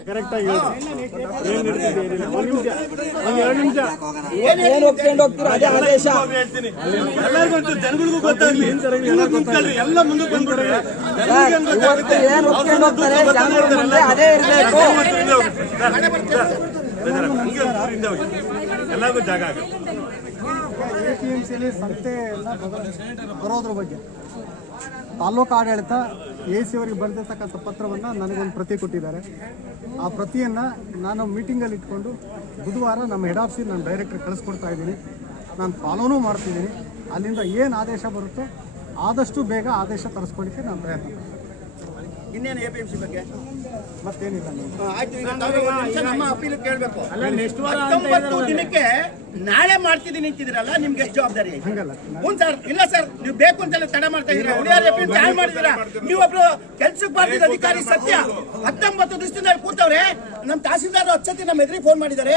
ಏನ್ ನಡೀತಿದೆ ಏನಿಲ್ಲ ನಿಮಿಷ. ಒಂದ್ ನಿಮಿಷ. ಏನ್ ಒಪ್ಕೊಂಡು ಹೋಗ್ತೀರೋ? ಅದೇ ಆದೇಶ. ಎಲ್ಲರಿಗೂ ಜನಗಳಿಗೂ ಗೊತ್ತಾಗ್ಲಿ. ಎಲ್ಲ ಮುಂದೆ ಬಂದ್ಬಿಡ್ರಿ ಸರ್, ಇವತ್ತು ಏನ್ ಒಪ್ಕೊಂಡು ಹೋಗ್ತಾರೆ? ಜನಗಳ ಮುಂದೆ ಅದೇ ಇರ್ಬೇಕು. ಎಲ್ಲರಿಗೂ ಜಾಗ ಆಗುತ್ತೆ ಎ ಪಿ ಸಂತೆ ಎಲ್ಲ ಬರೋದ್ರ ಬಗ್ಗೆ. ತಾಲೂಕು ಆಡಳಿತ ಎ ಸಿ ಅವರಿಗೆ ಬರೆದಿರ್ತಕ್ಕಂಥ ಪತ್ರವನ್ನು ನನಗೊಂದು ಪ್ರತಿ ಕೊಟ್ಟಿದ್ದಾರೆ. ಆ ಪ್ರತಿಯನ್ನು ನಾನು ಮೀಟಿಂಗಲ್ಲಿ ಇಟ್ಕೊಂಡು ಬುಧವಾರ ನಮ್ಮ ಹೆಡ್ ಆಫೀಸಿಗೆ ನಾನು ಡೈರೆಕ್ಟ್ರಿಗೆ ಕಳಿಸ್ಕೊಡ್ತಾ ಇದ್ದೀನಿ. ನಾನು ಫಾಲೋನೂ ಮಾಡ್ತಿದ್ದೀನಿ. ಅಲ್ಲಿಂದ ಏನು ಆದೇಶ ಬರುತ್ತೋ ಆದಷ್ಟು ಬೇಗ ಆದೇಶ ತರಿಸ್ಕೊಳ್ಳಿಕ್ಕೆ ನಾನು ಪ್ರಯತ್ನ ಇನ್ನೇನು ಎ ಪಿ ಎಂ ಸಿ ಆಯ್ತು ನಮ್ಮ ಅಪೀಲ್ ಕೇಳಬೇಕು. ಅಲ್ಲ ನೆಕ್ಸ್ಟ್ ವಾರ ಅಂತ ಹತ್ತೊಂಬತ್ತು ದಿನಕ್ಕೆ ನಾಳೆ ಮಾಡ್ತಿದ್ದೀನಿ ಅಂತಿದ್ರಲ್ಲ ನಿಮ್ಗೆ ಎಷ್ಟು ಜವಾಬ್ದಾರಿ? ಹ್ಞೂ ಸರ್ ಇಲ್ಲ ಸರ್ ನೀವು ಬೇಕು ಅಂತೆಲ್ಲ ತಡ ಮಾಡ್ತಾ ಇದ್ದೀರಾ? ಉಳಿಯಾರ ಎಪಿಎಂಸಿ ಹಾಳು ಮಾಡಿದ್ದೀರಾ ನೀವೊಬ್ರು ಕೆಲ್ಸಕ್ಕೆ ಬರ್ತಿದ್ದ ಅಧಿಕಾರಿ ಸತ್ಯ? ಹತ್ತೊಂಬತ್ತು ದಿವಸದಿಂದ ಕೂತವ್ರೆ ನಮ್ಮ ತಹಸೀಲ್ದಾರ್ ಹಚ್ಚತಿ ನಮ್ಮ ಎದುರಿಗೆ ಫೋನ್ ಮಾಡಿದ್ದಾರೆ.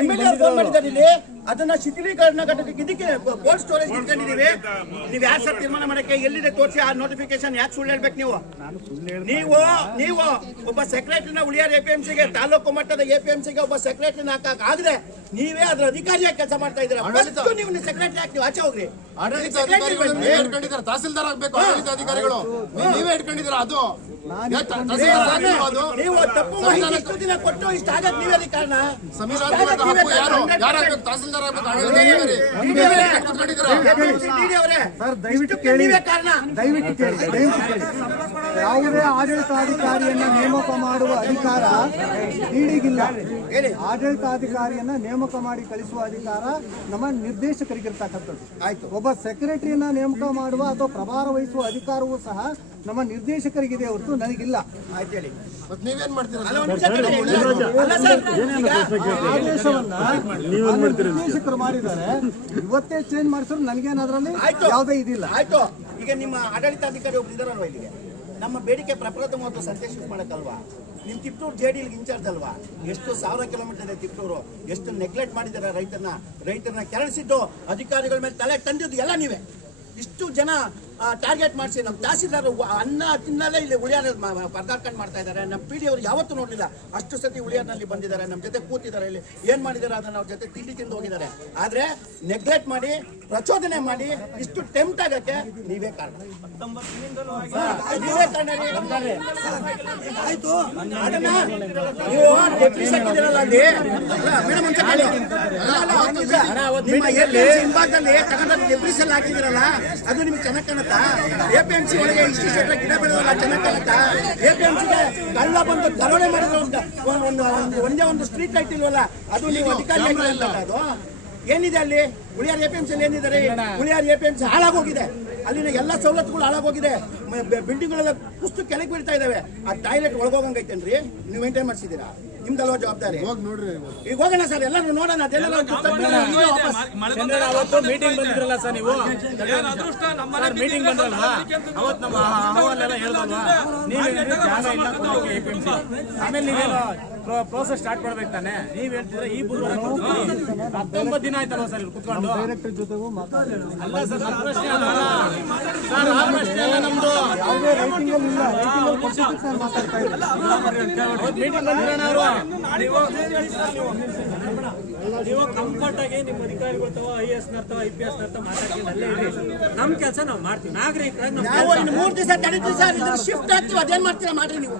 ಎಂ ಎಲ್ ಎ ಫೋನ್ ಮಾಡಿದ್ದಾರೆ ಇಲ್ಲಿ. ಅದನ್ನ ಶಿಥಿಲೀಕರಣ ಘಟಕಕ್ಕೆ ಇದಕ್ಕೆ ಕೋಲ್ಡ್ ಸ್ಟೋರೇಜ್ ಇಟ್ಕೊಂಡಿದೀವಿ ನೀವು ಯಾರು ಸರ್ ತೀರ್ಮಾನ ಮಾಡಕ್ಕೆ ಎಲ್ಲಿದೆ ತೋರಿಸಿ ಆ ನೋಟಿಫಿಕೇಶನ್ ಯಾಕೆ ಸುಳ್ಳು ಹೇಳ್ಬೇಕು ನೀವು? ನೀವು ನೀವು ಒಬ್ಬ ಸೆಕ್ರೆಟರಿನ ಉಳಿಯಾರ ಎಪಿಎಂಸಿಗೆ ತಾಲೂಕು ಮಟ್ಟದ ಎಪಿಎಂಸಿಗೆ ಒಬ್ಬ ಸೆಕ್ರೆಟರಿನ ಹಾಕಕ್ ಆಗದೆ ನೀವೇ ಅದ್ರ ಅಧಿಕಾರಿಯಾಗಿ ಕೆಲಸ ಮಾಡ್ತಾ ಇದ್ದೀರಾ. ನೀವು ಸೆಕ್ರೆಟರಿ ಹಾಕಿ ನೀವು ಆಚೆ ಹೋಗ್ರಿ. ತಹಸೀಲ್ದಾರ್ ಆಗ್ಬೇಕು ಆಡಳಿತ ಅಧಿಕಾರಿಗಳು. ನೀವೇ ಇಟ್ಕೊಂಡಿದ್ದೀರಾ ಅದು? ಯಾಕ್ ತ- ಅದು? ನೀವು ತಪ್ಪು ಮಾಹಿತಿ ಇಷ್ಟು ದಿನ ಕೊಟ್ಟು ಇಷ್ಟ ಆಗಕ್ ನೀವೇ ಅದಕ್ಕೆ ಕಾರಣ ತಹಸೀಲ್ದಾರ್? ಸರ್ ದಯವಿಟ್ಟು ಕೇಳಿ. ದಯವಿಟ್ಟು ಕೇಳಿ. ದಯವಿಟ್ಟು ಕೇಳಿ. ಯಾವುದೇ ಆಡಳಿತಾಧಿಕಾರಿಯನ್ನ ನೇಮಕ ಮಾಡುವ ಅಧಿಕಾರ ಈಡಿಗಿಲ್ಲ. ಆಡಳಿತಾಧಿಕಾರಿಯನ್ನ ನೇಮಕ ಮಾಡಿ ಕಳಿಸುವ ಅಧಿಕಾರ ನಮ್ಮ ನಿರ್ದೇಶಕರಿಗಿರ್ತಕ್ಕಂಥದ್ದು. ಆಯ್ತು. ಒಬ್ಬ ಸೆಕ್ರೆಟರಿಯನ್ನ ನೇಮಕ ಮಾಡುವ ಅಥವಾ ಪ್ರಭಾರ ವಹಿಸುವ ಅಧಿಕಾರವೂ ಸಹ ನಮ್ಮ ನಿರ್ದೇಶಕರಿಗಿದೆ ಹೊರತು ನನಗಿಲ್ಲ. ಆಯ್ತು ಹೇಳಿ. ನೀವೇನ್ ನಿರ್ದೇಶಕರು ಮಾಡಿದ್ದಾರೆ. ಇವತ್ತೇ ಚೇಂಜ್ ಮಾಡಿಸಿದ್ರು. ನನಗೇನಾದ್ರಲ್ಲಿ ಅದರಲ್ಲಿ ಆಯ್ತು. ಯಾವುದೇ ಇದಿಲ್ಲ. ಆಯ್ತು. ಈಗ ನಿಮ್ಮ ಆಡಳಿತಾಧಿಕಾರಿ ಒಬ್ಬರು ಇದಾರಲ್ವಾ ಇಲ್ಲಿಗೆ? ನಮ್ಮ ಬೇಡಿಕೆ ಪ್ರಪ್ರಥಮವಾದ ಸಂತೆ ಶಿಫ್ಟ್ ಮಾಡಕ್ಕಲ್ವಾ? ನಿಮ್ಮ ತಿಪ್ಟೂರು ಜೆ ಡಿಲ್ಗೆ ಇನ್ಚಾರ್ಜ್ ಅಲ್ವಾ? ಎಷ್ಟು ಸಾವಿರ ಕಿಲೋಮೀಟರ್ ಇದೆ ತಿಪ್ಟೂರು ಎಷ್ಟು ನೆಗ್ಲೆಕ್ಟ್ ಮಾಡಿದ್ದಾರೆ ರೈತರನ್ನ ರೈತರನ್ನ ಕೆರಳಿಸಿದ್ದು ಅಧಿಕಾರಿಗಳ ಮೇಲೆ ತಲೆ ತಂದಿದ್ದು ಎಲ್ಲ ನೀವೇ. ಇಷ್ಟು ಜನ ಟಾರ್ಗೆಟ್ ಮಾಡಿಸಿ ನಮ್ಮ ತಹಸೀಲ್ದಾರ್ ಅನ್ನ ತಿನ್ನಲೇ ಇಲ್ಲಿ ಉಳಿಯಾರ ಪರ್ದಾಡ್ಕೊಂಡು ಮಾಡ್ತಾ ಇದ್ದಾರೆ. ನಮ್ಮ ಪಿ ಡಿ ಅವರು ಯಾವತ್ತೂ ನೋಡಲಿಲ್ಲ. ಅಷ್ಟು ಸತಿ ಉಳಿಯಾರ್ನಲ್ಲಿ ಬಂದಿದ್ದಾರೆ. ನಮ್ಮ ಜೊತೆ ಕೂತಿದ್ದಾರೆ ಇಲ್ಲಿ. ಏನು ಮಾಡಿದ್ದಾರೆ ಅದನ್ನ ಅವ್ರ ಜೊತೆ ತಿಂಡಿ ತಿಂದು ಹೋಗಿದ್ದಾರೆ. ಆದ್ರೆ ನೆಗ್ಲೆಕ್ಟ್ ಮಾಡಿ ಪ್ರಚೋದನೆ ಮಾಡಿ ಇಷ್ಟು ಟೆಂಪ್ಟ್ ಆಗಕ್ಕೆ ನೀವೇ ಕಾರಣ. ನೀವೇ ಕಾರಣ ಮೇಡಮ್ ಹಿಂಭಾಗದಲ್ಲಿ ತಗೊಂಡ ಡೆಬ್ರಿಸ್ ಎಲ್ಲ ಹಾಕಿದಿರಲ್ಲ ಅದು ನಿಮ್ಗೆ ಚೆನ್ನಾಗ್ ಕಾಣುತ್ತಾ ಎಪಿಎಂಸಿ ಒಳಗೆ ಇಷ್ಟು ಗಿಡ ಬೆಳೆದಲ್ಲ ಚೆನ್ನಾಗಿ ಕಾಣುತ್ತಾ? ಕಳ್ಳ ಬಂದು ದರೋಡೆ ಮಾಡಿದ್ರು ಒಂದು ಒಂದು ಒಂದು ಒಂದೇ ಒಂದು ಸ್ಟ್ರೀಟ್ ಲೈಟ್ ಇಲ್ವಲ್ಲ ಅದು ನೀವು ಅಧಿಕಾರಿ ಅದು. ಏನಿದೆ ಅಲ್ಲಿ? ಉಳಿಯಾರ್ ಎಪಿಎಂಸಿ ಏನಿದ್ದಾರೆ? ಉಳಿಯಾರ್ ಎಪಿಎಂಸಿ ಹಾಳಾಗೋಗಿದೆ. ಅಲ್ಲಿನ ಎಲ್ಲ ಸವಲತ್ತುಗಳು ಹಾಳಾಗೋಗಿದೆ. ಬಿಲ್ಡಿಂಗ್ಗಳೆಲ್ಲ ಕುಸ್ತು ಕೆಳಗೆ ಬೀಳ್ತಾ ಇದಾವೆ. ಆ ಟಾಯ್ಲೆಟ್ ಒಳಗೋಗಂಗೈತೇನ್ರಿ ನೀವು ಮೇಂಟೈನ್ ಮಾಡಿಸಿದ್ದೀರಾ? ನಿಮ್ದಲ್ವ ಜವಾಬ್ದಾರಿ. ಹೋಗ್ ನೋಡ್ರಿ ಈಗ ಹೋಗೋಣ ಸರ್ ಎಲ್ಲರೂ ನೋಡೋಣ ಅದೆಲ್ಲ ಅವತ್ತು ಮೀಟಿಂಗ್ ಬಂದಿದ್ರಲ್ಲ ಸರ್ ನೀವು? ಸರ್ ಮೀಟಿಂಗ್ ಬಂದ್ರಲ್ವಾ ಅವತ್ತು ನಮ್ಮ ಅಹವಾಲೆಲ್ಲ ಹೇಳ್ದಲ್ವಾ? ನೀವೇನ್ರಿ ಜಾಗ ಇಲ್ಲ ಕೊಡೋಕೆ. ಆಮೇಲೆ ನೀವೇನು ಪ್ರೋಸೆಸ್ ಸ್ಟಾರ್ಟ್ ಮಾಡ್ಬೇಕು ತಾನೆ? ನೀವ್ ಹೇಳ್ತಿದ್ರೆ ಈ ಬುಧವಾರ. ಹತ್ತೊಂಬತ್ತು ದಿನ ಆಯ್ತಲ್ವಾ ಸರ್ ಕುತ್ಕೊಂಡು? ಡೈರೆಕ್ಟರ್ ಜೊತೆಗೂ ಅಲ್ಲ ಸರ್ ಪ್ರಶ್ನೆ ಅಲ್ಲ. ಸರ್ ಆ ಪ್ರಶ್ನೆ ಅಲ್ಲ ನಮ್ದು. ಯಾವುದೇ ರೈಟಿಂಗ್ ಅಲ್ಲಿ ಇಲ್ಲ. ರೈಟಿಂಗ್ ಅಲ್ಲಿ ಕೊಟ್ಟಿದ್ದಕ್ಕೆ ನಾನು ಮಾತಾಡ್ತಾ ಇದ್ದೀನಿ ಮೀಟಿಂಗ್ ಬಂದಿರೋಣ ಅವರು. ನೀವು. ಕಂಫರ್ಟ್ ಆಗಿ ನಿಮ್ಮ ಅಧಿಕಾರಿಗಳು ತವ ಐ ಎಸ್ ನರ್ತ ಐ ಪಿ ಎಸ್ ನರ್ತ ಮಾತಾಡ್ತೀವಿ ನಮ್ ಇರಿ. ನಮ್ಮ ಕೆಲಸ ನಾವು ಮಾಡ್ತೀವಿ. ನಾಗರಿಕರಾಗಿ ನಮ್ಮ ನಾವು ಮೂರು ದಿವಸ ತಡೀತೀವಿ ಸರ್ ಇದ್ರ ಶಿಫ್ಟ್ ಆಗ್ತೀವಿ ಅದೇನ್ ಮಾಡ್ತೀರಾ? ಮಾಡ್ರಿ ನೀವು.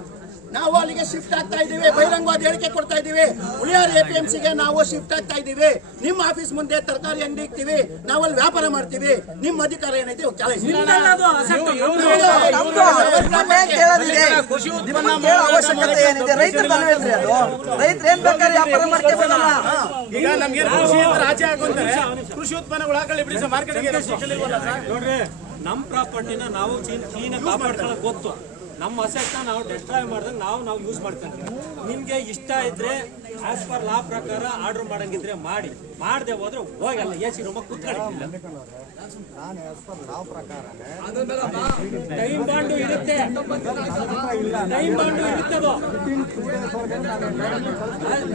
ನಾವು ಅಲ್ಲಿಗೆ ಶಿಫ್ಟ್ ಆಗ್ತಾ ಇದ್ದೀವಿ ಬಹಿರಂಗವಾದ ಹೇಳಿಕೆ ಕೊಡ್ತಾ ಇದ್ದೀವಿ. ಉಳಿಯಾರ್ ಎಪಿಎಂಸಿಗೆ ನಾವು ಶಿಫ್ಟ್ ಆಗ್ತಾ ಇದ್ದೀವಿ. ನಿಮ್ಮ ಆಫೀಸ್ ಮುಂದೆ ತರಕಾರಿ ಅಂಗಡಿ ಇಕ್ತೀವಿ ನಾವಲ್ಲಿ ಅಲ್ಲಿ ವ್ಯಾಪಾರ ಮಾಡ್ತೀವಿ. ನಿಮ್ಮ ಅಧಿಕಾರ ಏನೈತೆ ಅವಶ್ಯಕತೆ ಏನಿದೆ ರೈತರ ಬಲ ಹೇಳ್ರಿ ಅದು ರೈತರು ಏನ್ ಬೇಕಾದ್ರೆ ವ್ಯಾಪಾರ ಮಾಡ್ಕೊಬೋದಲ್ಲ ಈಗ ನಮ್ಗೆ ಕೃಷಿ ರಾಜ್ಯ ಹಾಕೊಂತಾರೆ. ಕೃಷಿ ಉತ್ಪನ್ನಗಳು ಹಾಕಲಿ ಬಿಡಿ ಸರ್ ಮಾರ್ಕೆಟ್ಗೆ ಇಲ್ವಲ್ಲ ಸರ್? ನೋಡ್ರಿ ನಮ್ಮ ಪ್ರಾಪರ್ಟಿನ ನಾವು ಕ್ಲೀನ್ ಕಾಪಾಡ್ಕೊಳ್ಳೋಕೆ ಗೊತ್ತು. ನಮ್ಮ ಅಸೆಟ್ನ ನಾವು ಡೆಸ್ಟ್ರಾಯ್ ಮಾಡಿದಾಗ ನಾವು ನಾವು ಯೂಸ್ ಮಾಡ್ಕೊಂತೀವಿ ನಿಮಗೆ ಇಷ್ಟ ಇದ್ರೆ ಆಸ್ ಪರ್ ಲಾ ಪ್ರಕಾರ ಆರ್ಡರ್ ಮಾಡಂಗಿದ್ರೆ ಮಾಡಿ. ಮಾಡದೆ ಹೋದ್ರೆ ಹೋಗಲ್ಲ ಎ ಸಿ ರೂಮ ಕುತ್ಕೊಳ್ಳಿ. ನಾನು ಆಸ್ ಪರ್ ನಾವು ಪ್ರಕಾರನೇ ಟೈಮ್ ಬಾಂಡು ಇರುತ್ತೆ ಟೈಮ್ ಬಾಂಡು ಇರುತ್ತೆ.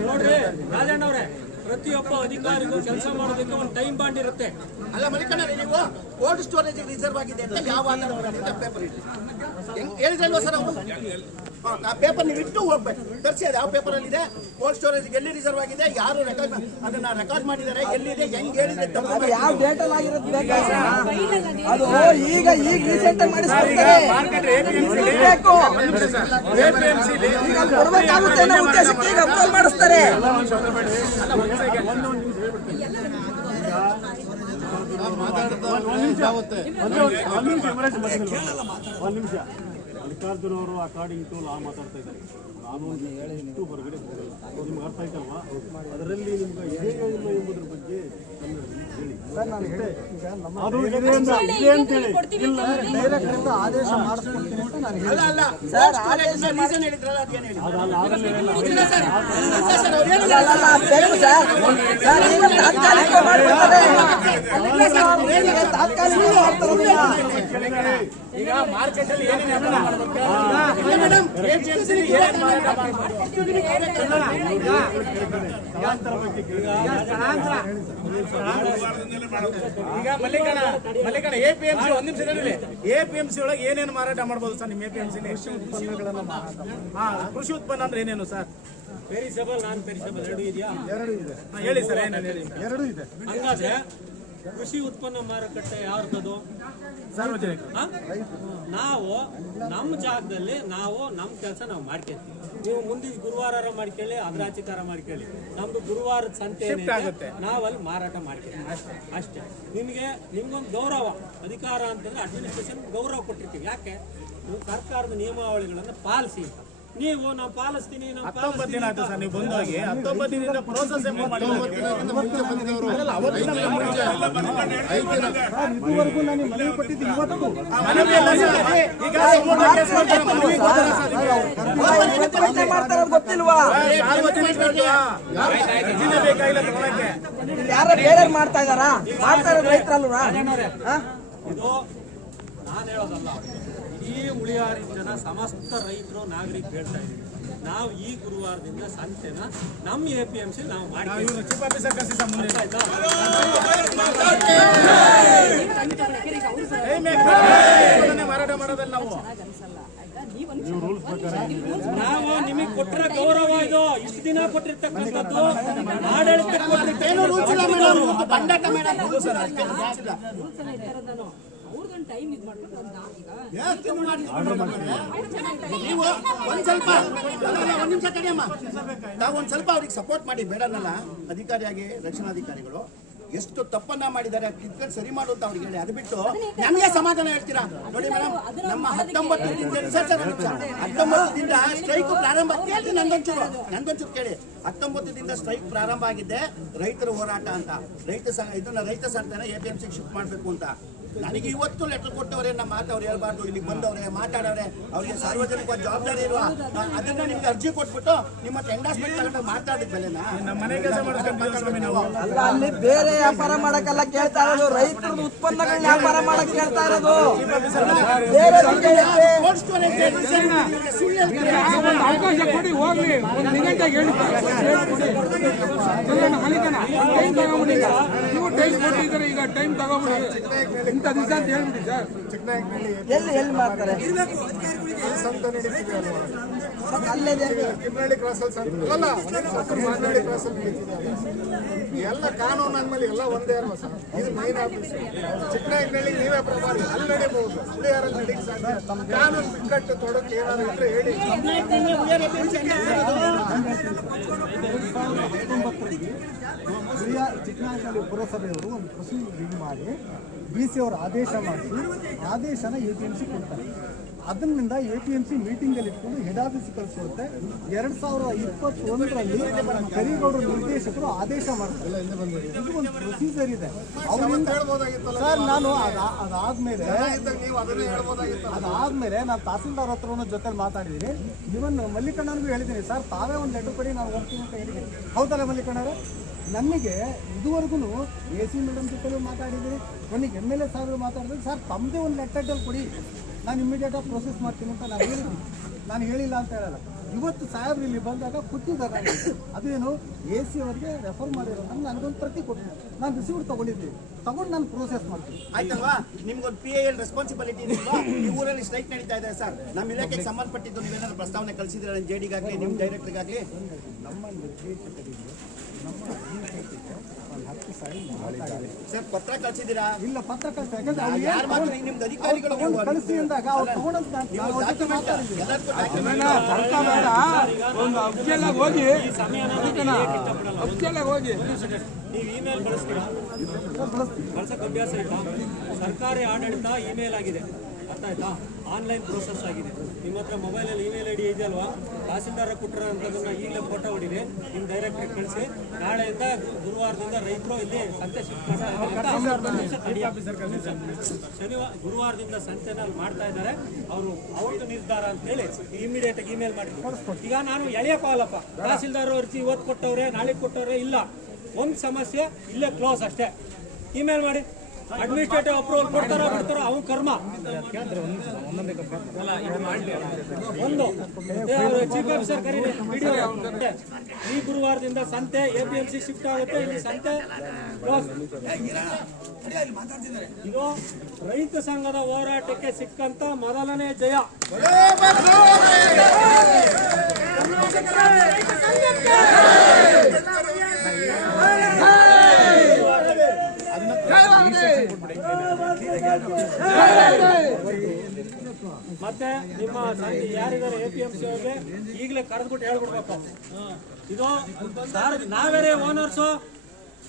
ನೋಡ್ರಿ, ರಾಜಣ್ಣವ್ರೆ, ಪ್ರತಿಯೊಬ್ಬ ಅಧಿಕಾರಿಗೂ ಕೆಲಸ ಮಾಡೋದಕ್ಕೆ ಒಂದು ಟೈಮ್ ಬಾಂಡ್ ಇರುತ್ತೆ. ಅಲ್ಲ ಮಲ್ಲಿಕಣ್ಣ ನೀವು ಕೋಲ್ಡ್ ಸ್ಟೋರೇಜ್ ರಿಸರ್ವ್ ಆಗಿದೆ ಅಂತ ಯಾವ ಆಧಾರ ಪೇಪರ್ ಇಟ್ಟು ಹೇಳಿದ್ರೆ ಸರ್ ಅವರು ಆ ಪೇಪರ್ ನೀವು ಇಟ್ಟು ಹೋಗ್ಬೇಕು. ತರಿಸಿ ಅದು ಯಾವ ಪೇಪರ್ ಅಲ್ಲಿ ಇದೆ? ಕೋಲ್ಡ್ ಸ್ಟೋರೇಜ್ ಎಲ್ಲಿ ರಿಸರ್ವ್ ಆಗಿದೆ? ಯಾರು ರೆಕಾರ್ಡ್ ಅದನ್ನ ರೆಕಾರ್ಡ್ ಮಾಡಿದ್ದಾರೆ? ಎಲ್ಲಿದೆ? ಹೆಂಗ್ ಹೇಳಿದ್ರೆ ಅದು ಯಾವ ಡೇಟ್ ಅಲ್ಲಿ ಬೇಕಾ ಅದು ಈಗ ಈಗ ರೀಸೆಂಟ್ ಆಗಿ ಮಾಡಿಸ್ಕೊಡ್ತಾರೆ. ಬೇಕು. ಈಗ ಅಲ್ಲಿ ಕೊಡ್ಬೇಕಾಗುತ್ತೆ ಅನ್ನೋ ಉದ್ದೇಶಕ್ಕೆ ಈಗ ಅಪ್ರೂವಲ್ ಮಾಡಿಸ್ತಾರೆ. ಒಂದ್ ಮಧ್ಯದಲ್ಲಿ ಒಂದ್ ನಿಮಿಷ. ಮಲ್ಲಿಕಾರ್ಜುನ ಅವರು ಅಕಾರ್ಡಿಂಗ್ ಟು ಲಾ ಮಾತಾಡ್ತಾ ಇದ್ದಾರೆ. ನಾನು ಇಷ್ಟು ಹೊರಗಡೆ ಹೋಗಲ್ಲ. ನಿಮ್ಗೆ ಅರ್ಥ ಆಯ್ತಲ್ವಾ? ಅದರಲ್ಲಿ ನಿಮ್ಗೆ ಹೇಗೆ ಇಲ್ಲ ಎಂಬುದ್ರ ಬಗ್ಗೆ ಸರ್ ಆದೇಶ ಮಾಡಿಸ್ಕೊಡ್ತೀನಿ ಅಂತ ನಾನು ಸರ್, ರೀಸನ್ ಹೇಳಿದ್ರಲ್ಲ ಅದೇನು ಹೇಳಿ ಇಲ್ಲ ಸರ್ ಇಲ್ಲ ಸರ್ ಅವ್ರು ಬೇಕು ಸರ್ ಸರ್ ಈಗ ತಾತ್ಕಾಲಿಕ ಮಾಡ್ಬಿಡ್ತಾರೆ ಈಗ ತಾತ್ಕಾಲಿಕ ಮಾಡ್ತಾರೆ ಈಗ ಮಾರ್ಕೆಟ್ ಅಲ್ಲಿ ಏನೇನು ವ್ಯಾಪಾರ ಮಾಡ್ಬೇಕು ಈಗ ಮಲ್ಲಿಕಣ ಮಲ್ಲಿಕಣ ಎ ಪಿ ಎಂ ಸಿ ಒಂದ್ ನಿಮಿಷ ಹೇಳಿ ಎ ಪಿ ಎಂ ಸಿ ಒಳಗೆ ಏನೇನು ಮಾರಾಟ ಮಾಡ್ಬೋದು ಸರ್ ನಿಮ್ಮ ಎ ಪಿ ಎಂ ಸಿ ಹಾ ಕೃಷಿ ಉತ್ಪನ್ನ ಅಂದ್ರೆ ಏನೇನು ಸರ್? ಪೆರಿಸಬಲ್ ನಾನ್ ಪೆರಿಸಬಲ್ ಎರಡು ಇದೆಯಾ? ಎರಡು ಇದೆ. ಹಾ, ಹೇಳಿ ಸರ್ ಏನೇನು? ಹೇಳಿ. ಎರಡು ಇದೆ. ಹಂಗಾದ್ರೆ ಕೃಷಿ ಉತ್ಪನ್ನ ಮಾರುಕಟ್ಟೆ ಯಾರ್ದದು ಸಾರ್ವಜನಿಕ. ನಾವು ನಮ್ಮ ಜಾಗದಲ್ಲಿ ನಾವು ನಮ್ಮ ಕೆಲಸ ನಾವು ಮಾಡ್ಕೊಂತೀವಿ. ನೀವು ಮುಂದೆ ಗುರುವಾರ ಮಾಡ್ಕೊಳ್ಳಿ ಅದ್ರಾಚಿಕಾರ ಮಾಡ್ಕೊಳ್ಳಿ. ನಮ್ದು ಗುರುವಾರದ ಸಂತೆ ನಾವು ಅಲ್ಲಿ ನಾವಲ್ಲಿ ಮಾರಾಟ ಮಾಡ್ಕೊಳ್ಳಿ ಅಷ್ಟೇ. ಅಷ್ಟೇ. ನಿಮಗೆ ನಿಮ್ಗೊಂದು ಗೌರವ ಅಧಿಕಾರ ಅಂತಂದ್ರೆ ಅಡ್ಮಿನಿಸ್ಟ್ರೇಷನ್ ಗೌರವ ಕೊಟ್ಟಿರ್ತೀವಿ. ಯಾಕೆ? ನೀವು ಸರ್ಕಾರದ ನಿಯಮಾವಳಿಗಳನ್ನು ಪಾಲಿಸಿ ಅಂತ. ನೀವು ನಾವು ಪಾಲಿಸ್ತೀನಿ ಹತ್ತೊಂಬತ್ತು ದಿನ ಆಯ್ತು ಸರ್ ನೀವು ಬಂದೋಗಿ. ಹತ್ತೊಂಬತ್ತು ದಿನದಿಂದ ಪ್ರೋಸೆಸ್ ಯಾರ? ಬೇರೆ ಮಾಡ್ತಾ ಇದಾರಾ ಮಾಡ್ತಾ ಇರೋದು ರೈತರಲ್ವಾ? ಇದು ನಾನು ಹೇಳೋದಲ್ಲ. ಇಡೀ ಉಳಿಯಾರಿನ ಜನ ಸಮಸ್ತ ರೈತರು ನಾಗರಿಕ ಹೇಳ್ತಾ ಇದ್ದೀವಿ. ನಾವು ಈ ಗುರುವಾರದಿಂದ ಸಂತೆನ ನಮ್ಮ ಎ ಪಿ ಎಂ ಸಿ ನಾವು? ಮಾರಾಟ ಮಾಡೋದಲ್ಲ ನಾವು. ನಾವು ನಿಮಗೆ ಕೊಟ್ಟಿರೋ ಗೌರವ ಇದು. ಇಷ್ಟು ದಿನ ಕೊಟ್ಟಿರ್ತಕ್ಕಂಥದ್ದು. ಆಡಳಿತ ಏನು ಟೈಮ್ ಇದು ಮಾಡ್ಕೊಂಡು ಒಂದು ಈಗ. ನೀವು ಒಂದ್ ಸ್ವಲ್ಪ ಅಲ್ಲ, ಅಲ್ಲ, ಒಂದ್ ನಿಮಿಷ ತಡಿಯಮ್ಮ ನಾವು ಒಂದ್ ಸ್ವಲ್ಪ ಅವ್ರಿಗೆ ಸಪೋರ್ಟ್ ಮಾಡಿ ಬೇಡನಲ್ಲ. ಅಧಿಕಾರಿಯಾಗಿ ರಕ್ಷಣಾಧಿಕಾರಿಗಳು. ಎಷ್ಟು ತಪ್ಪನ್ನ ಮಾಡಿದ್ದಾರೆ ಇದ್ಕೊಂಡು ಸರಿ ಮಾಡು ಅಂತ ಅವ್ರಿಗೆ ಹೇಳಿ. ಅದು ಬಿಟ್ಟು ನಮಗೆ ಸಮಾಧಾನ ಹೇಳ್ತೀರಾ? ನೋಡಿ ಮೇಡಮ್ ನಮ್ಮ ಹತ್ತೊಂಬತ್ತು ದಿನದ ಸ್ಟ್ರೈಕ್ ಪ್ರಾರಂಭ ಕೇಳಿ ನಂದೊಂಚೂರು ನಂದೊಂಚೂರು ಕೇಳಿ. ಹತ್ತೊಂಬತ್ತು ದಿನ ಸ್ಟ್ರೈಕ್ ಪ್ರಾರಂಭ ಆಗಿದ್ದೆ ರೈತರ ಹೋರಾಟ ಅಂತ. ರೈತ ಸಂಘ ಇದನ್ನ ರೈತ ಸಂಘನ A P M C shift ಮಾಡಬೇಕು ಅಂತ. ನನಗೆ ಇವತ್ತು ಲೆಟರ್ ಕೊಟ್ಟವ್ರೆ ನಮ್ಮ ಮಾತವ್ರು ಹೇಳ್ಬಾರ್ದು ಇಲ್ಲಿಗೆ ಬಂದವ್ರೆ ಮಾತಾಡವ್ರೆ ಅವರಿಗೆ ಸಾರ್ವಜನಿಕ ಜವಾಬ್ದಾರಿ ಇರುವ ಅದನ್ನ ನಿಮ್ಗೆ ಅರ್ಜಿ ಕೊಟ್ಬಿಟ್ಟು ನಿಮ್ಮ ಎಂಡಾಸ್ಮೆಂಟ್ ತಗೊಂಡು ಮಾತಾಡಿದ ಬೆಲೆನಾ ಅಲ್ಲ ಅಲ್ಲಿ ಬೇರೆ ವ್ಯಾಪಾರ ಮಾಡಕ್ಕೆಲ್ಲ ಕೇಳ್ತಾ ಇರೋದು ರೈತರ ಉತ್ಪನ್ನಗಳನ್ನ ವ್ಯಾಪಾರ ಮಾಡಕ್ ಕೇಳ್ತಾ ಇರೋದು ಅವಕಾಶ ಕೊಡಿ ಹೋಗ್ಲಿ ಒಂದು ನಿಗಂಟಾಗಿ ಹೇಳಿ ನೀವು ಟೈಮ್ ಕೊಟ್ಟಿದ್ದಾರೆ ಈಗ ಟೈಮ್ ತಗೊಂಬಿಡಿ ಇಂಥ ದಿವಸ ಅಂತ ಹೇಳ್ಬಿಡಿ ಸರ್. ಚಿಕ್ಕನಾಯಕನಹಳ್ಳಿ ಎಲ್ಲಿ ಎಲ್ಲಿ ಮಾಡ್ತಾರೆ? ಸಂತ ನಡೀತಿದೆ ಅಲ್ವಾ ಮತ್ತೆ ಅಲ್ಲೇ ಕಿನ್ನಳ್ಳಿ ಕ್ರಾಸಲ್ಲಿ ಸಂತ ಅಲ್ಲ ಮಾನಹಳ್ಳಿ ಕ್ರಾಸಲ್ಲಿ ನಡೀತಿದೆ ಅಲ್ವಾ? ಎಲ್ಲ ಕಾನೂನು ಅಂದ್ಮೇಲೆ ಎಲ್ಲ ಒಂದೇ ಅಲ್ವಾ ಸರ್? ಇದು ಮೈನ್ ಆಫೀಸ್ ಚಿಕ್ಕನಾಯಕನಹಳ್ಳಿ ನೀವೇ ಪ್ರಭಾರಿ ಅಲ್ಲಿ ನಡೀಬಹುದು. ಅಲ್ಲಿ ಯಾರಲ್ಲಿ ನಡೀಕ್ ಸಾಧ್ಯ ಕಾನೂನು ಬಿಕ್ಕಟ್ಟು ತೊಡಕ್ಕೆ ಏನಾದ್ರು ಇದ್ರೆ ಹೇಳಿ. ಚಿಕ್ಕನಾಯಕನಹಳ್ಳಿ ಪುರಸಭೆಯವರು ಒಂದು ಪ್ರೊಸೀಜರ್ ಮಾಡಿ. ಬಿ ಸಿ ಅವರು ಆದೇಶ ಮಾಡಿಸಿ, ಆದೇಶನ ಎ ಪಿ ಎಂ ಸಿ ಕೊಡ್ತಾರೆ. ಅದರಿಂದ ಎ ಪಿ ಎಂ ಸಿ ಮೀಟಿಂಗಲ್ಲಿ ಇಟ್ಕೊಂಡು ಹೆಡ್ ಆಫೀಸ್ ಕಳಿಸುವಂತೆ ಎರಡ್ ಸಾವಿರದ ಇಪ್ಪತ್ತೊಂದರಲ್ಲಿ ಕರಿಗೌಡರು ನಿರ್ದೇಶಕರು ಆದೇಶ ಮಾಡ್ತಾರೆ. ಇದು ಒಂದು ಪ್ರೊಸೀಜರ್ ಇದೆ. ಸರ್, ನಾನು ಅದ- ಅದಾದ್ಮೇಲೆ ಅದಾದ್ಮೇಲೆ ನಾನು ತಹಸೀಲ್ದಾರ್ ಹತ್ರನೂ ಜೊತೆ ಮಾತಾಡಿದ್ದೀನಿ ಇವನ್ ಮಲ್ಲಿಕಣ್ಣನಿಗೂ ಹೇಳಿದ್ದೀನಿ ಸರ್, ತಾವೇ ಒಂದು ಲೆಟರ್ ಕೊಡಿ, ನಾನು ಹೋಗ್ತೀನಿ ಅಂತ ಹೇಳಿದ್ದೀನಿ ಹೌದಲ್ಲ ಮಲ್ಲಿಕಣ್ಣರೇ ನನಗೆ ಇದುವರೆಗೂ ಎ ಸಿ ಮೇಡಮ್ ಜೊತೆಲೂ ಮಾತಾಡಿದ್ರಿ ನನಗೆ ಎಂ ಎಲ್ ಎ ಸಾಹೇಬರು ಮಾತಾಡಿದ್ರೆ ಸರ್ ತಮ್ಮದೇ ಒಂದು ಲೆಟರ್ ಕೊಡಿ. ನಾನು ಇಮಿಡಿಯೇಟಾಗಿ ಪ್ರೊಸೆಸ್ ಮಾಡ್ತೀನಿ ಅಂತ ನಾನು ಹೇಳಿದ್ದೀನಿ. ನಾನು ಹೇಳಿಲ್ಲ ಅಂತ ಹೇಳಲ್ಲ. ಇವತ್ತು ಸಾಹೇಬ್ರು ಇಲ್ಲಿ ಬಂದಾಗ ಕುತ್ತಿದ್ದಾರೆ ಅದೇನು ಎ ಸಿ ಅವರಿಗೆ ರೆಫರ್ ಮಾಡಿರೋ ನನಗೊಂದು ಪ್ರತಿ ಕೊಟ್ಟು ನಾನು ರಿಸೀವ್ ತೊಗೊಂಡಿದ್ದೀನಿ ತಗೊಂಡು ನಾನು ಪ್ರೋಸೆಸ್ ಮಾಡ್ತೀನಿ. ಆಯ್ತಲ್ವಾ? ನಿಮ್ಗೊಂದು ಪಿ ಎಲ್ ರೆಸ್ಪಾನ್ಸಿಬಿಲಿಟಿ ಈ ಊರಲ್ಲಿ ಸ್ಟ್ರೈಕ್ ನಡೀತಾ ಇದೆ ಸರ್. ನಮ್ಮ ಇಲಾಖೆಗೆ ಸಂಬಂಧಪಟ್ಟಿದ್ದು ನೀವೇನಾದ್ರು ಪ್ರಸ್ತಾವನೆ ಕಳಿಸಿದ್ರೆ ಜೆ ಡಿಗಾಗಲಿ ನಿಮ್ಮ ಡೈರೆಕ್ಟ್ರಿಗಾಗಲಿ ನಮ್ಮ ನಿರ್ದೇಶಕರಿಗೆ ನಮ್ಮ ಅಧಿಕಾರಿಗಳಿಗೆ ಒಂದು ಹತ್ತು ಸಾರಿ ಪತ್ರ ಕಳಿಸಿದ್ದೀರಾ? ಇಲ್ಲ ಪತ್ರ ಕಳಿಸಿ. ಯಾಕಂದ್ರೆ ಅವ್ರು ಯಾರು ಮಾತ್ರ ನಿಮ್ದು ಅಧಿಕಾರಿಗಳು ತಗೊಂಡು ಕಳಿಸಿ ಅಂದಾಗ ಅವ್ರು ತಗೊಂಡಂತ ನೀವು ಒಂದು ಹೋಗಿ ನೀವು ಇಮೇಲ್ ಬಳಸ್ತೀರಾ ಬಳಸಕ್ ಅಭ್ಯಾಸ ಸರ್ಕಾರಿ ಆಡಳಿತ ಇಮೇಲ್ ಆಗಿದೆ. ಅರ್ಥ ಆಯ್ತಾ? ಆನ್ಲೈನ್ ಪ್ರೋಸೆಸ್ ಆಗಿದೆ. ನಿಮ್ಮ ಹತ್ರ ಮೊಬೈಲಲ್ಲಿ ಇಮೇಲ್ ಐ ಡಿ ಇದೆಯಲ್ವಾ ತಹಸೀಲ್ದಾರ ಕೊಟ್ಟರೆ ಅಂತದನ್ನ ಈಗಲೇ ಫೋಟೋ ಹೊಡಿದೆ ನಿಮ್ಮ ಡೈರೆಕ್ಟ್ ಕಳಿಸಿ. ನಾಳೆಯಿಂದ ಗುರುವಾರದಿಂದ ರೈತರು ಇಲ್ಲಿ ಸಂತೆ ಶನಿವಾರ ಗುರುವಾರದಿಂದ ಸಂತೆನಲ್ಲಿ ಮಾಡ್ತಾ ಇದ್ದಾರೆ. ಅವರು ಅವ್ರದ್ದು ನಿರ್ಧಾರ ಅಂತ ಹೇಳಿ ಇಮಿಡಿಯೇಟ್ ಆಗಿ ಇಮೇಲ್ ಮಾಡಿ. ಈಗ ನಾನು ಎಳೆಯಕ್ಕಾಗಲ್ಲಪ್ಪ ತಹಸೀಲ್ದಾರ್ ಅರ್ಜಿ ಇವತ್ತು ಕೊಟ್ಟವ್ರೆ ನಾಳೆ ಕೊಟ್ಟವ್ರೆ ಇಲ್ಲ. ಒಂದು ಸಮಸ್ಯೆ ಇಲ್ಲೇ ಕ್ಲೋಸ್ ಅಷ್ಟೇ. ಇಮೇಲ್ ಮಾಡಿ. ಅಡ್ಮಿನಿಸ್ಟ್ರೇಟಿವ್ ಅಪ್ರೂವಲ್ ಕೊಡ್ತಾರ ಬಿಡ್ತಾರ ಅವ್ನ ಕರ್ಮ. ಒಂದು. ಚೀಫ್ ಆಫೀಸರ್ ಕರೀರಿ ವಿಡಿಯೋ ಈ ಗುರುವಾರದಿಂದ ಸಂತೆ A P M C shift ಆಗುತ್ತೆ, ಇಲ್ಲಿ ಸಂತೆ. ಇದು ರೈತ ಸಂಘದ ಹೋರಾಟಕ್ಕೆ ಸಿಕ್ಕಂತ ಮೊದಲನೇ ಜಯ. ಮತ್ತೆ ನಿಮ್ಮ ಯಾರಿದ್ದಾರೆ ಎ ಪಿ ಎಂ ಸಿ ಅವ್ರಿಗೆ ಈಗಲೇ ಕರೆದ್ಬಿಟ್ಟು ಹೇಳ್ಬಿಡ್ಬೇಕು. ಇದು ನಾವೇ ನಾವೇರೇ ಓನರ್ಸು,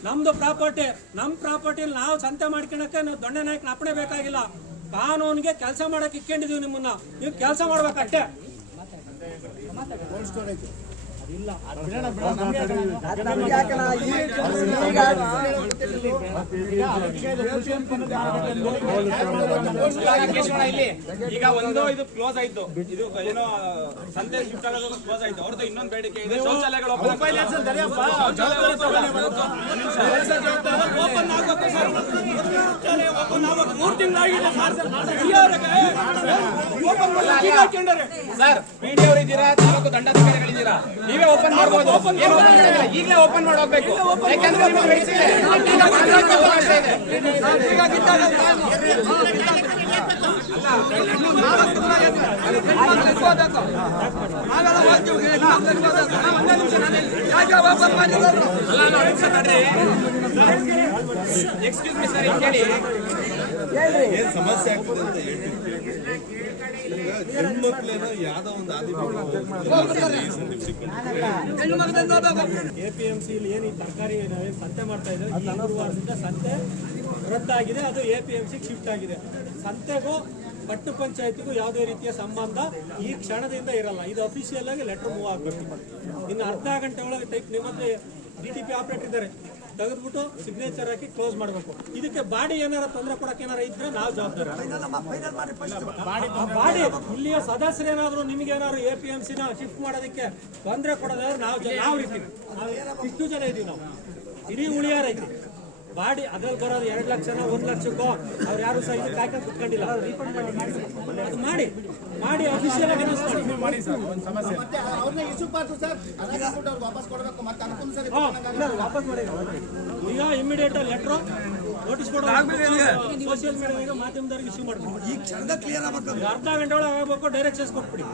ನಮ್ದು ಪ್ರಾಪರ್ಟಿ ನಮ್ಮ ಪ್ರಾಪರ್ಟಿಲಿ ನಾವು ಸಂತೆ ಮಾಡ್ಕೊಳಕ್ಕೆ ನಾವು ದೊಣ್ಣೆ ನಾಯಕನ ಅಪ್ಪಣೆ ಬೇಕಾಗಿಲ್ಲ. ಕಾನೂನಿಗೆ ಕೆಲಸ ಮಾಡಕ್ಕೆ ಇಕ್ಕೊಂಡಿದೀವಿ ನಿಮ್ಮನ್ನ. ನೀವು ಕೆಲಸ ಮಾಡ್ಬೇಕಷ್ಟೇ. ಈಗ ಒಂದು ಇದು ಕ್ಲೋಸ್ ಆಯ್ತು ಇದು ಏನೋ ಸಂತೆ ಶಿಫ್ಟ್ ಆಗೋದು ಕ್ಲೋಸ್ ಆಯ್ತು ಅವ್ರದ್ದು ಇನ್ನೊಂದು ಬೇಡಿಕೆ ಇದೆ ಶೌಚಾಲಯಗಳು ಓಪನ್ ಸರ್ ಮೂರು ತಿಂಗಳಾಗಿದೆ ಸರ್ ವಿಡಿಯೋ ಇದ್ದೀರಾ ತಾಲೂಕು ದಂಡಾಧಿಕಾರಿಗಳಿದ್ದೀರಾ ನೀವೇ ಓಪನ್ ಮಾಡಬಹುದು ಏನು ಓಪನ್ ಮಾಡಬಹುದು ಈಗಲೇ ಓಪನ್ ಮಾಡೋಗ್ಬೇಕು ಯಾಕಂದ್ರೆ ಎಕ್ಸ್ಕ್ಯೂಸ್ ಮಿ ಸರ್ ಈಗ ಮಾತಾಡೋಕೆ ಹೇಳ್ತೀವಿ ಇದೆ. ಎಕ್ಸ್ಕ್ಯೂಸ್ ಮಿ ಸರ್ ಕೇಳಿ ಎ ಪಿ ಎಂ ಸಿ ಏನು ಈ ತರಕಾರಿ ನಾವೇನು ಸಂತೆ ಮಾಡ್ತಾ ಇದ್ದೇವೆ ಗುರುವಾರದಿಂದ ಸಂತೆ ರದ್ದಾಗಿದೆ. ಅದು A P M C shift ಆಗಿದೆ. ಸಂತೆಗೂ ಪಟ್ಟು ಪಂಚಾಯತಿಗೂ ಯಾವುದೇ ರೀತಿಯ ಸಂಬಂಧ ಈ ಕ್ಷಣದಿಂದ ಇರಲ್ಲ. ಇದು ಅಫಿಷಿಯಲ್ ಆಗಿ ಲೆಟರ್ ಮೂವ್ ಆಗಬೇಕು. ಇನ್ನು ಅರ್ಧ ಗಂಟೆ ಒಳಗೆ ಟೈಪ್ ನಿಮ್ಮಲ್ಲಿ ಡಿ ಟಿ ಪಿ ಆಪರೇಟರ್ ಇದ್ದಾರೆ. ತೆಗೆದ್ಬಿಟ್ಟು ಸಿಗ್ನೇಚರ್ ಹಾಕಿ ಕ್ಲೋಸ್ ಮಾಡಬೇಕು. ಇದಕ್ಕೆ ಬಾಡಿ ಏನಾರ ತೊಂದರೆ ಕೊಡಕ್ಕೆ ಏನಾರ ಇದ್ರೆ ನಾವು ಜವಾಬ್ದಾರಿ. ಬಾಡಿ ಇಲ್ಲಿಯ ಸದಸ್ಯರೇನಾದ್ರು ನಿಮಗೆ ಏನಾದ್ರು ಎ ಪಿ ಎಂ ಸಿನ ಶಿಫ್ಟ್ ಮಾಡೋದಕ್ಕೆ ತೊಂದರೆ ಕೊಡೋದಾದ್ರೆ ನಾವು ನಾವು ಇರ್ತೀವಿ. ಇಷ್ಟು ಜನ ಇದೀವಿ ನಾವು. ಇಡೀ ಉಳಿಯಾರ ಐತಿ. ಬಾಡಿ ಅದ್ರಲ್ಲಿ ಬರೋದು ಎರಡು ಲಕ್ಷನ ಒಂದು ಲಕ್ಷಕ್ಕೋ ಅವ್ರು ಯಾರು ಸಹ ಇದಕ್ಕೆ ಹಾಕಿ ಕುತ್ಕೊಂಡಿಲ್ಲ. ಅದು ಮಾಡಿ ಮಾಡಿ ಅಫಿಷಿಯಲ್ ಆಗಿ ಅನೌನ್ಸ್ ಮಾಡಿ ವಾಪಸ್ ಕೊಡಬೇಕು ಮತ್ತೆ ಅನುಕೂಲ ಸರಿ ವಾಪಸ್ ಮಾಡಿ ಈಗ ಇಮಿಡಿಯೇಟ್ ಲೆಟ್ರು ನೋಟಿಸ್ ಕೊಡೋ ಸೋಶಿಯಲ್ ಮೀಡಿಯಾದಾಗ ಮಾಧ್ಯಮದವ್ರಿಗೆ ಇಶ್ಯೂ ಮಾಡ್ಬೇಕು. ಈಗ ಚಂದ ಕ್ಲಿಯರ್ ಅರ್ಧ ಗಂಟೆ ಒಳಗೆ ಆಗಬೇಕು ಡೈರೆಕ್ಷನ್ಸ್ ಕೊಟ್ಬಿಡಿ.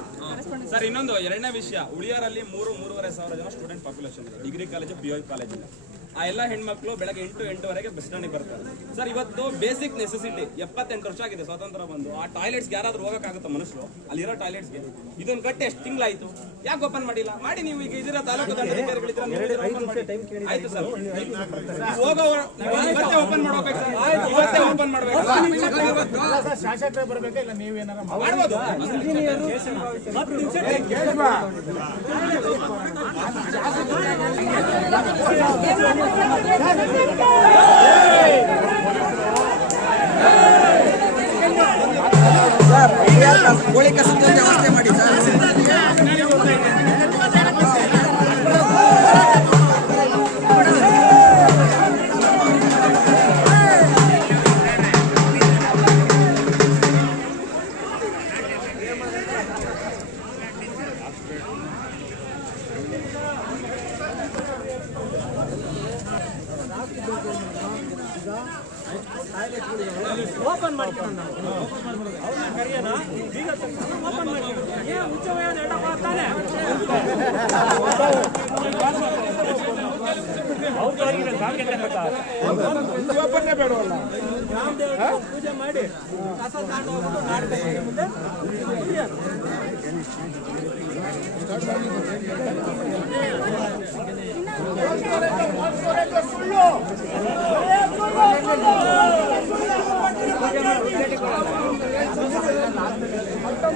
ಸರ್ ಇನ್ನೊಂದು ಎರಡನೇ ವಿಷಯ. ಉಳಿಯಾರಲ್ಲಿ ಮೂರು ಮೂರುವರೆ ಸಾವಿರ ಜನ ಸ್ಟೂಡೆಂಟ್ ಪಾಪ್ಯುಲೇಷನ್ ಇದೆ degree college P U college ಇದೆ. ಆ ಎಲ್ಲ ಹೆಣ್ಮಕ್ಳು ಬೆಳಗ್ಗೆ ಎಂಟು ಎಂಟುವರೆಗೆ ಬಸ್ ಸ್ಟ್ಯಾಂಡಿಗೆ ಬರ್ತಾರೆ. ಸರ್ ಇವತ್ತು ಬೇಸಿಕ್ ನೆಸೆಸಿಟಿ ಎಪ್ಪತ್ತೆಂಟು ವರ್ಷ ಆಗಿದೆ ಸ್ವಾತಂತ್ರ್ಯ ಬಂದು. ಆ ಟಾಯ್ಲೆಟ್ಸ್ಗೆ ಯಾರಾದ್ರೂ ಹೋಗಕ್ಕಾಗುತ್ತೋ ಮನುಷ್ಯರು? ಅಲ್ಲಿರೋ ಟಾಯ್ಲೆಟ್ಸ್ಗೆ ಇದೊಂದು ಕಟ್ಟಿ ಎಷ್ಟು ತಿಂಗಳಾಯ್ತು. ಯಾಕೆ ಓಪನ್ ಮಾಡಿಲ್ಲ? ಮಾಡಿ ನೀವು ಈಗ ಇದರ ತಾಲೂಕು. ಆಯ್ತು ಸರ್ ಹೋಗೋ ಓಪನ್ ಮಾಡ್ಬೇಕು ಸರ್ ಓಪನ್ ಮಾಡ್ಬೇಕು. ಸರ್ ಕೋಳಿ ಕಸದ ವ್ಯವಸ್ಥೆ ಮಾಡಿ ಸರ್. ಓಪನ್ ಬೇಡವಲ್ಲ ಪೂಜೆ ಮಾಡಿ ಕಸ ತಾಂಡ ಹೋಗ್ಬಿಟ್ಟು ನಾಟಕ ಮುಂದೆ ಸುಳ್ಳು.